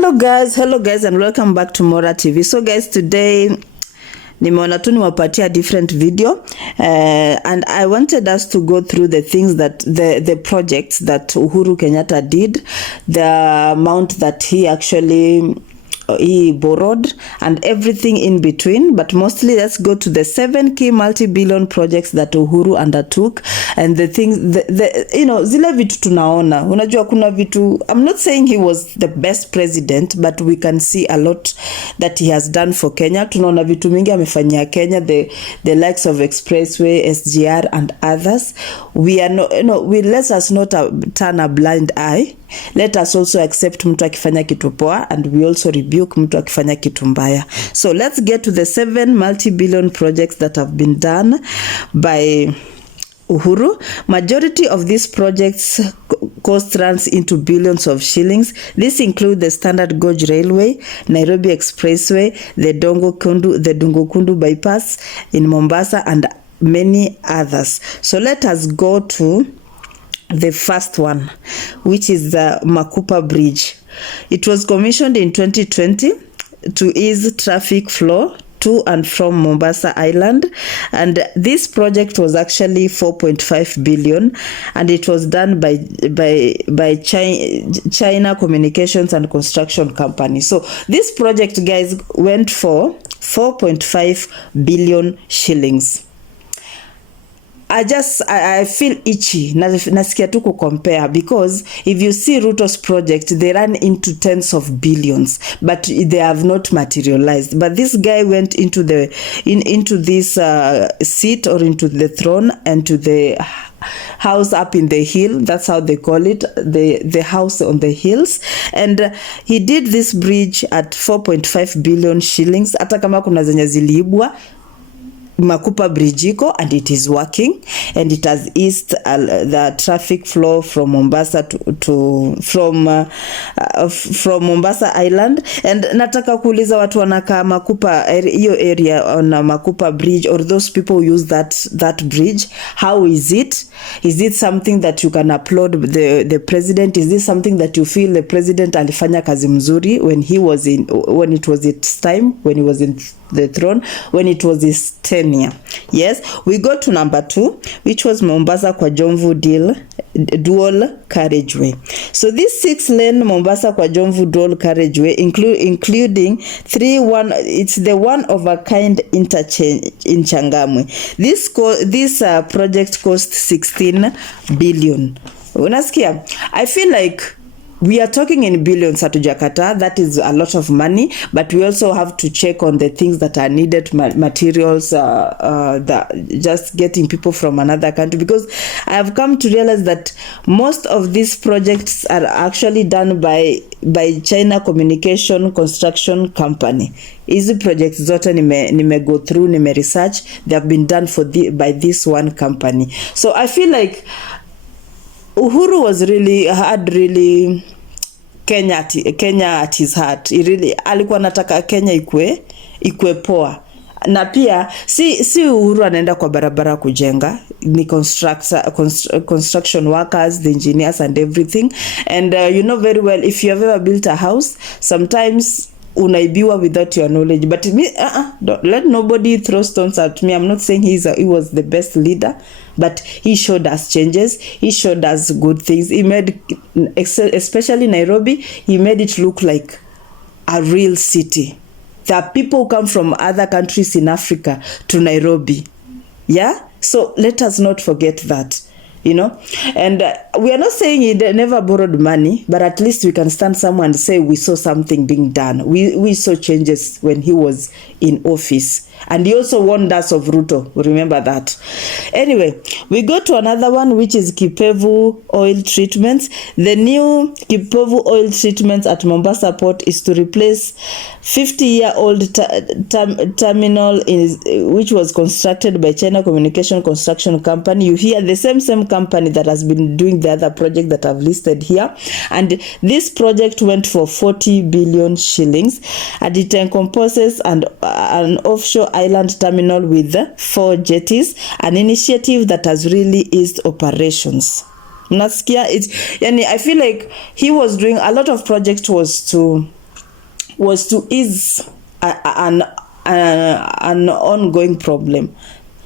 Hello guys and welcome back to Mora TV. So guys, today nimeona tu niwapatia different video and I wanted us to go through the things that the projects that Uhuru Kenyatta did, the amount that he actually borrowed and everything in between, but mostly let's go to the 7 key multi-billion projects that Uhuru undertook and the things zile vitu tunaona. Unajua kuna vitu, I'm not saying he was the best president, but we can see a lot that he has done for Kenya. Tunaona vitu mingi amefanyia Kenya, the likes of Expressway, SGR and others. We are not, let us not turn a blind eye. Let us also accept mtu akifanya kitu poa and we also rebuke mtu akifanya kitu mbaya. So let's get to the 7 multi-billion projects that have been done by Uhuru. Majority of these projects cost runs into billions of shillings. This include the Standard Gauge Railway, Nairobi Expressway, the Dungokundu bypass in Mombasa and many others. So let us go to the first one, which is the Makupa Bridge. It was commissioned in 2020 to ease traffic flow to and from Mombasa Island, and this project was actually 4.5 billion and it was done by China Communications and Construction Company. So this project, guys, went for 4.5 billion shillings. I feel itchy nasikia tu compare, because if you see Ruto's project, they ran into tens of billions but they have not materialized, but this guy went into this seat or into the throne and to the house up in the hill, that's how they call it, the house on the hills, and he did this bridge at 4.5 billion shillings. Hata kama kuna zenye ziliibwa, Makupa Bridge iko and it is working and it has eased the traffic flow from Mombasa from Mombasa Island. And nataka kuuliza watu wanakaa Makupa, hiyo area on Makupa Bridge, or those people who use that bridge, how is it? Is it something that you can applaud the president? Is this something that you feel the president alifanya kazi mzuri when it was its time, when he was in the throne, when it was his tenure? Yes, we go to number 2, which was Mombasa kwa Jomvu dual carriageway. So this 6-lane Mombasa kwa Jomvu dual carriageway including it's the one of a kind interchange in Changamwe. This project cost 16 billion. Unasikia? I feel like we are talking in billions at Jakarta. That is a lot of money, but we also have to check on the things that are needed, materials, just getting people from another country, because I have come to realize that most of these projects are actually done by China Communication Construction Company. Hizi projects zote nime go through, nime research, they have been done by this one company. So I feel like Uhuru had really Kenya at his heart. He really alikuwa nataka Kenya ikue poa. Na pia si Uhuru anaenda kwa barabara kujenga, ni construction workers, the engineers and everything. And you know very well, if you have ever built a house, sometimes unaibiwa without your knowledge. But me, don't let nobody throw stones at me. I'm not saying he was the best leader, but he showed us changes. He showed us good things. He made, especially Nairobi, he made it look like a real city. There are people who come from other countries in Africa to Nairobi. Yeah? So let us not forget that. And we are not saying he never borrowed money, but at least we can stand somewhere and say we saw something being done. We saw changes when he was in office. And he also warned us of Ruto. Remember that. Anyway, we go to another one, which is Kipevu oil treatments. The new Kipevu oil treatments at Mombasa Port is to replace 50-year-old terminal which was constructed by China Communication Construction Company. You hear the same company that has been doing the other project that I've listed here. And this project went for 40 billion shillings, and it encompasses an offshore island terminal with 4 jetties, an initiative that has really eased operations. Nasikia it, yani I feel like he was doing a lot of projects was to was to ease an ongoing problem.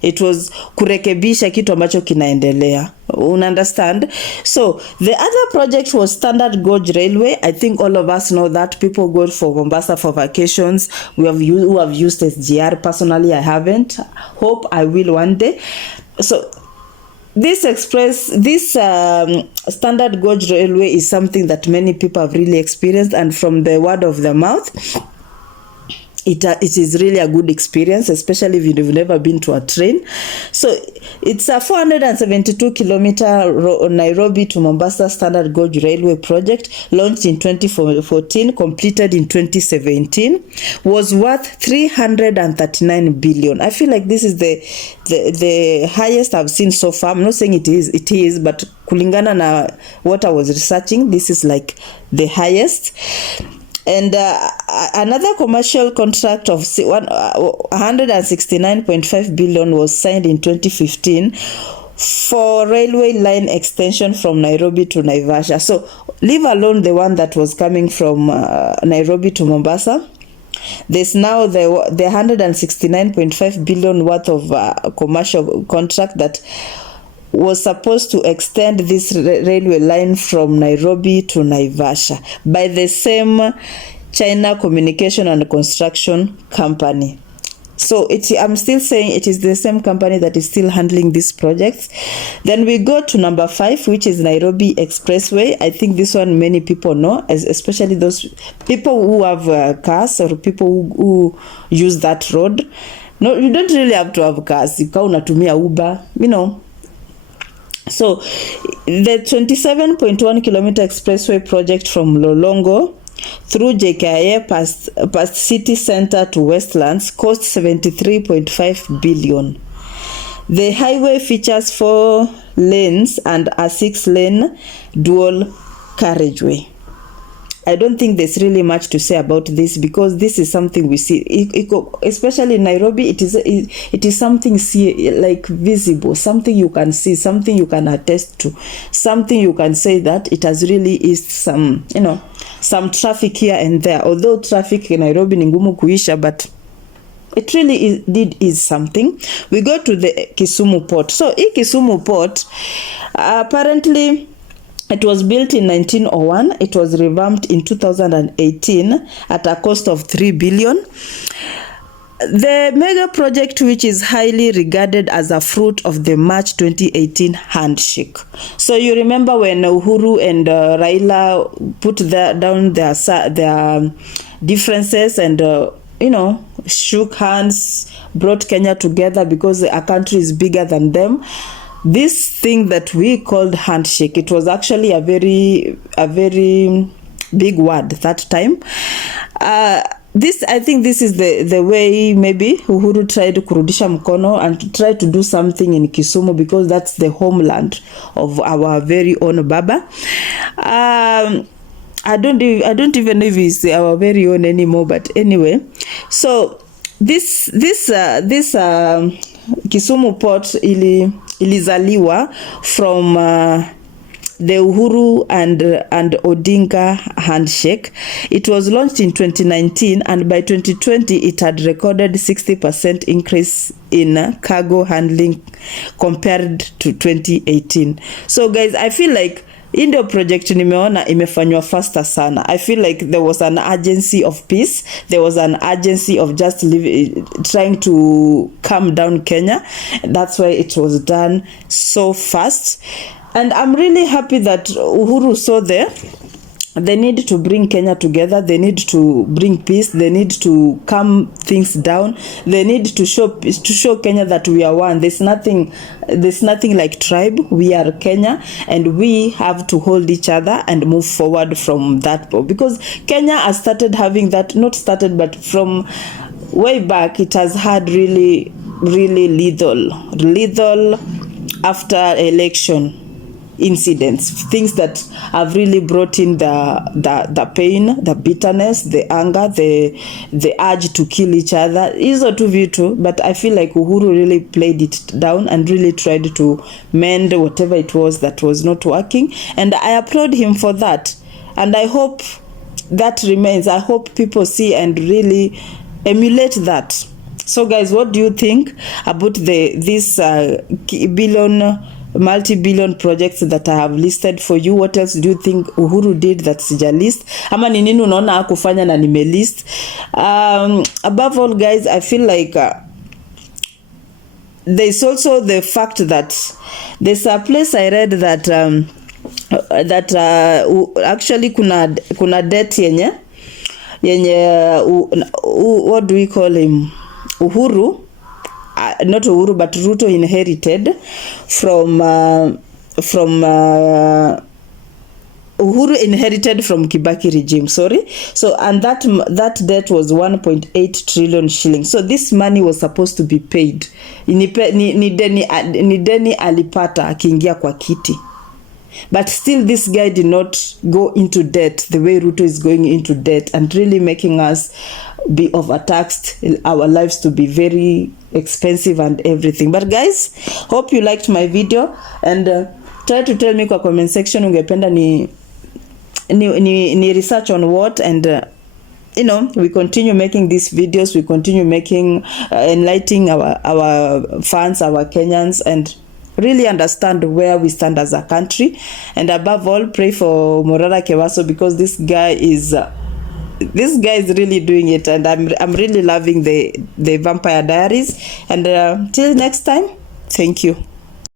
It was kurekebisha kitu ambacho kinaendelea. Understand? So the other project was Standard Gauge Railway. I think all of us know that. People go for Mombasa for vacations. Who have used SGR. Personally, I haven't. Hope I will one day. So this Standard Gauge Railway is something that many people have really experienced, and from the word of the mouth, it is really a good experience, especially if you've never been to a train. So it's a 472 kilometer Nairobi to Mombasa Standard Gauge Railway project, launched in 2014, completed in 2017, was worth 339 billion. I feel like this is the highest I've seen so far. I'm not saying it is, but kulingana na what I was researching, this is like the highest. And another commercial contract of 169.5 billion was signed in 2015 for railway line extension from Nairobi to Naivasha. So leave alone the one that was coming from Nairobi to Mombasa. There's now the 169.5 billion worth of commercial contract that was supposed to extend this railway line from Nairobi to Naivasha by the same China Communication and Construction Company. So I'm still saying it is the same company that is still handling these projects. Then we go to number 5, which is Nairobi Expressway. I think this one many people know, especially those people who have cars or people who use that road. No, you don't really have to have cars. You can unatumia Uber, So the 27.1 kilometer expressway project from Lolongo through JKIA past city center to Westlands cost 73.5 billion. The highway features 4 lanes and a 6-lane dual carriageway. I don't think there's really much to say about this, because this is something we see, especially in Nairobi. It is something like visible, something you can see, something you can attest to, something you can say that it has really eased some traffic here and there. Although traffic in Nairobi ni ngumu kuisha, but it really is something. We go to the Kisumu port. So Kisumu port, apparently, it was built in 1901. It was revamped in 2018 at a cost of 3 billion. The mega project, which is highly regarded as a fruit of the March 2018 handshake. So you remember when Uhuru and Raila put down their differences and shook hands, brought Kenya together because a country is bigger than them. This thing that we called handshake, it was actually a very big word that time. I think this is the way maybe Uhuru tried to kurudisha mkono and to try to do something in Kisumu, because that's the homeland of our very own Baba. I don't even know if it's our very own anymore, but anyway. So this Kisumu port ilizaliwa from the Uhuru and Odinga handshake. It was launched in 2019, and by 2020 it had recorded 60% increase in cargo handling compared to 2018. So guys, I feel like Indo project nimeona imefanywa faster sana. I feel like there was an urgency of peace. There was an urgency of just trying to calm down Kenya. That's why it was done so fast. And I'm really happy that Uhuru saw they need to bring Kenya together. They need to bring peace. They need to calm things down. They need to show Kenya that we are one. There's nothing like tribe. We are Kenya, and we have to hold each other and move forward from that. Because Kenya has started having that, not started, but from way back, it has had really, really lethal after election incidents, things that have really brought in the pain, the bitterness, the anger, the urge to kill each other. Hizo tu vitu, but I feel like Uhuru really played it down and really tried to mend whatever it was that was not working, and I applaud him for that. And I hope that remains. I hope people see and really emulate that. So guys, what do you think about this multi-billion projects that I have listed for you? What else do you think Uhuru did that sija list? Ama ni nini unaona hakufanya na nime list? Above all guys, I feel like there's also the fact that there's a place I read that actually kuna debt yenye what do we call him, Uhuru, not Uhuru but Ruto inherited from Uhuru inherited from Kibaki regime, sorry. So and that debt was 1.8 trillion shillings. So this money was supposed to be paid. Ni deni alipata akiingia kwa kiti. But still this guy did not go into debt the way Ruto is going into debt, and really making us be overtaxed, our lives to be very expensive and everything. But guys, hope you liked my video, and try to tell me kwa comment section ungependa ni research on what, and you know, we continue making these videos, we continue making enlightening our fans, our Kenyans, and really understand where we stand as a country. And above all, pray for Morara Kewaso, because this guy is really doing it, and I'm really loving the Vampire Diaries. And till next time, thank you.